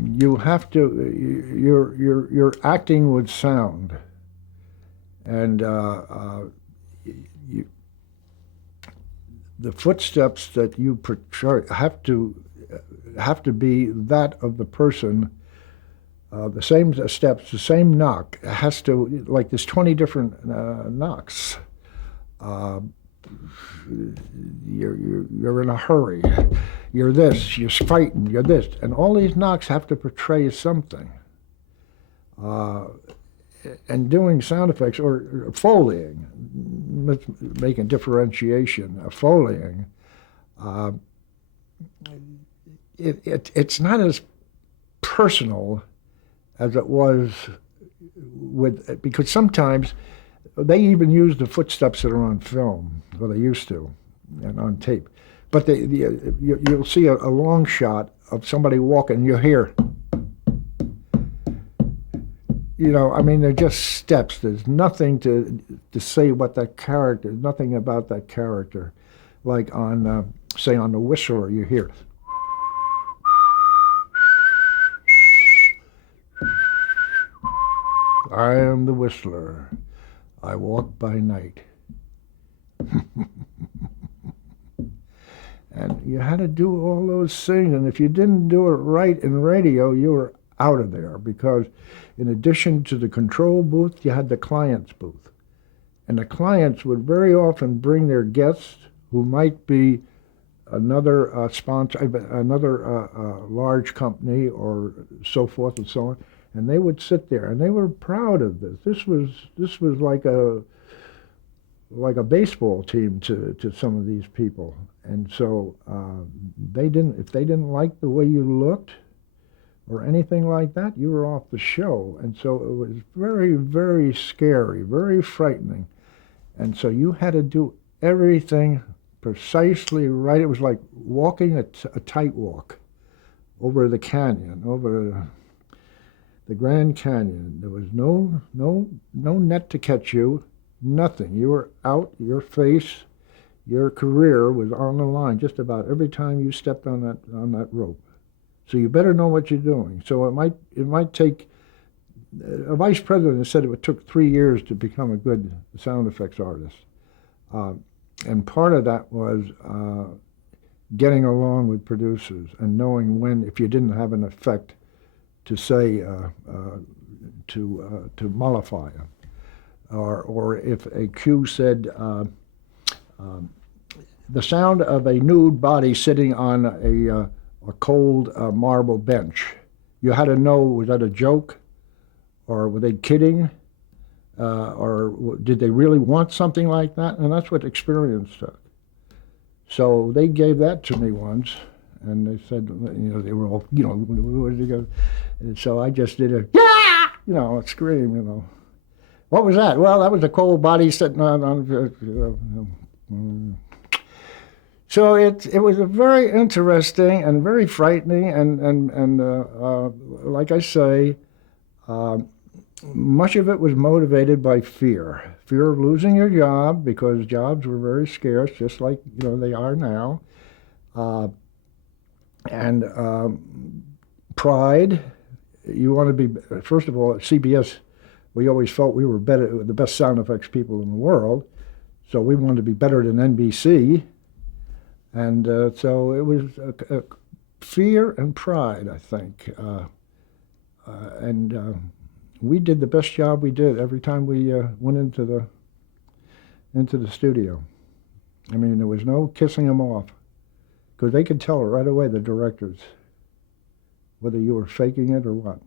you have to, you're acting with sound. And you, the footsteps that you portray have to be that of the person. The same steps, the same knock. It has to, like there's 20 different knocks. Uh, you're in a hurry. You're this. You're fighting. You're this, and all these knocks have to portray something. Uh, and doing sound effects or foleying, making differentiation, foleying. Uh, it's not as personal as it was because sometimes they even use the footsteps that are on film, or they used to, and on tape. But you'll see a long shot of somebody walking, you hear, I mean, they're just steps. There's nothing to say what that character, nothing about that character. Like on, say, on The Whistler, you hear, I am the Whistler. I walk by night. And you had to do all those things. And if you didn't do it right in radio, you were out of there, because in addition to the control booth, you had the client's booth. And the clients would very often bring their guests, who might be another sponsor, another large company, or so forth and so on. And they would sit there, and they were proud of this. This was like a baseball team to some of these people. And so if they didn't like the way you looked or anything like that, you were off the show. And so it was very, very scary, very frightening. And so you had to do everything precisely right. It was like walking a tightrope over the canyon, over the Grand Canyon. There was no net to catch you, nothing. You were out, your face, your career was on the line just about every time you stepped on that rope. So you better know what you're doing. So it might take. A vice president said it took 3 years to become a good sound effects artist, and part of that was getting along with producers and knowing when, if you didn't have an effect, to say to mollify it, or if a cue said the sound of a nude body sitting on a cold marble bench. You had to know, was that a joke, or were they kidding, or did they really want something like that? And that's what experience took. So they gave that to me once, and they said, they were all, where did you go? And so I just did a scream, What was that? Well, that was a cold body sitting on. So it was a very interesting and very frightening, and like I say, much of it was motivated by fear of losing your job, because jobs were very scarce, just like they are now, and pride. You want to be, first of all, at CBS, we always felt we were the best sound effects people in the world, so we wanted to be better than NBC. And so it was fear and pride, I think. And we did the best job we did every time we went into the studio. I mean, there was no kissing them off, because they could tell right away, the directors, whether you were faking it or what.